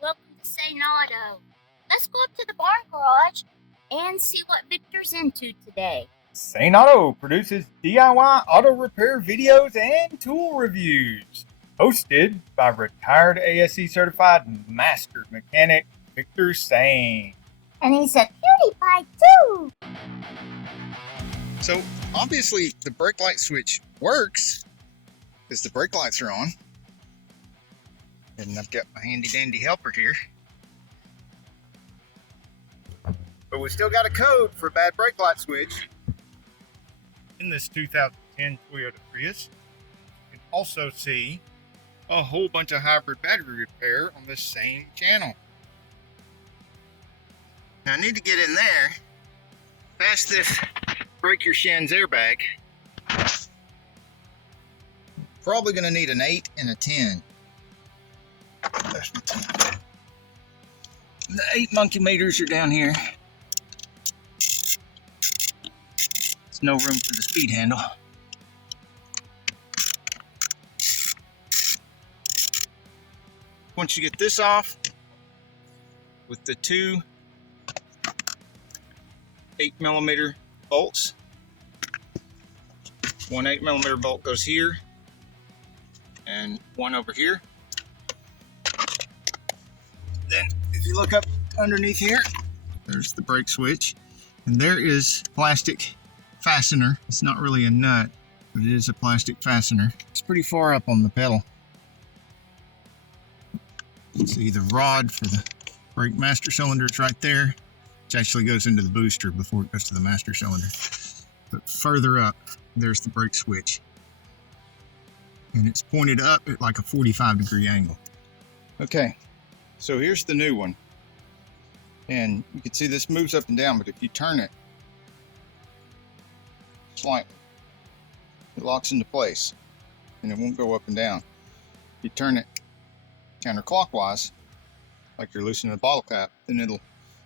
welcome to Say Auto. Let's go up to the barn garage and see what Victor's into today. Sane Auto produces DIY auto repair videos and tool reviews. Hosted by retired ASE certified master mechanic Victor Sane. And he's a cutie pie too. So obviously the brake light switch works because the brake lights are on. And I've got my handy dandy helper here. But we still got a code for a bad brake light switch. In this 2010 Toyota Prius, you can also see a whole bunch of hybrid battery repair on the same channel. Now I need to get in there, pass this break your shins airbag. Probably gonna need an 8 and a 10. That's my 10. The 8 monkey meters are down here. There's no room for the speed handle. Once you get this off, with the two 8mm bolts, one 8mm bolt goes here, and one over here. Then if you look up underneath here, there's the brake switch, and there is plastic fastener. It's not really a nut, but it is a plastic fastener. It's pretty far up on the pedal. You can see the rod for the brake master cylinder is right there, which actually goes into the booster before it goes to the master cylinder. But further up, there's the brake switch, and it's pointed up at like a 45-degree angle. Okay. So here's the new one, and you can see this moves up and down, but if you turn it slightly, it locks into place and it won't go up and down. If you turn it counterclockwise, like you're loosening a bottle cap, then it'll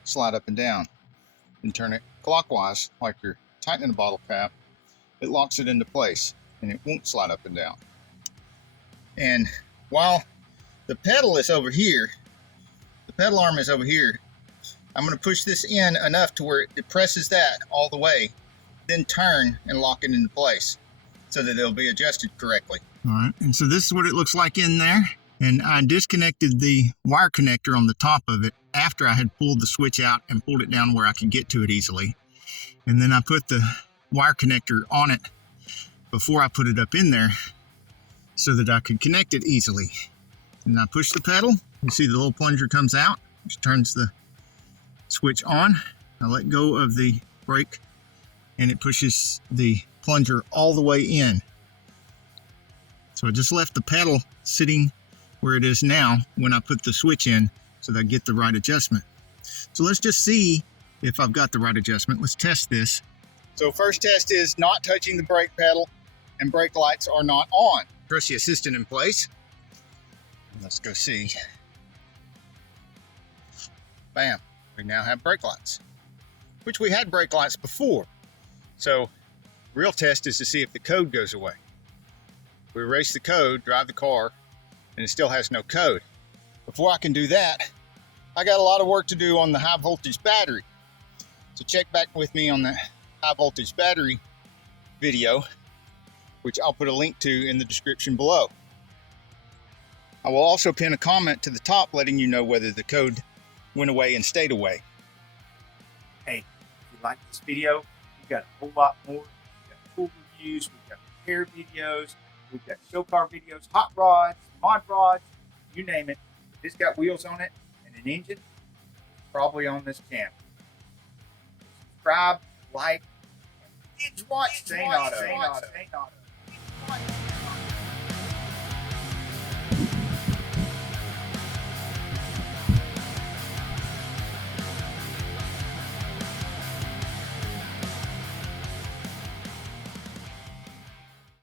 slide up and down. And turn it clockwise, like you're tightening a bottle cap, it locks it into place and it won't slide up and down. And while the pedal is over here, the pedal arm is over here, I'm going to push this in enough to where it presses that all the way, then turn and lock it into place so that it'll be adjusted correctly. All right, and so this is what it looks like in there. And I disconnected the wire connector on the top of it after I had pulled the switch out and pulled it down where I could get to it easily. And then I put the wire connector on it before I put it up in there so that I could connect it easily. And I push the pedal. You see the little plunger comes out, which turns the switch on. I let go of the brake and it pushes the plunger all the way in. So I just left the pedal sitting where it is now when I put the switch in so that I get the right adjustment. So let's just see if I've got the right adjustment. Let's test this. So first test is not touching the brake pedal and brake lights are not on. Press the assistant in place. Let's go see. Bam, we now have brake lights, which we had brake lights before. So real test is to see if the code goes away. We erase the code, drive the car, and it still has no code. Before I can do that, I got a lot of work to do on the high voltage battery. So check back with me on the high voltage battery video, which I'll put a link to in the description below. I will also pin a comment to the top letting you know whether the code went away and stayed away. Hey, if you like this video, we've got a whole lot more. We've got tool reviews, we've got repair videos, we've got show car videos, hot rods, mod rods, you name it. If it's got wheels on it and an engine, it's probably on this channel. Subscribe, like, and binge watch Sane Auto.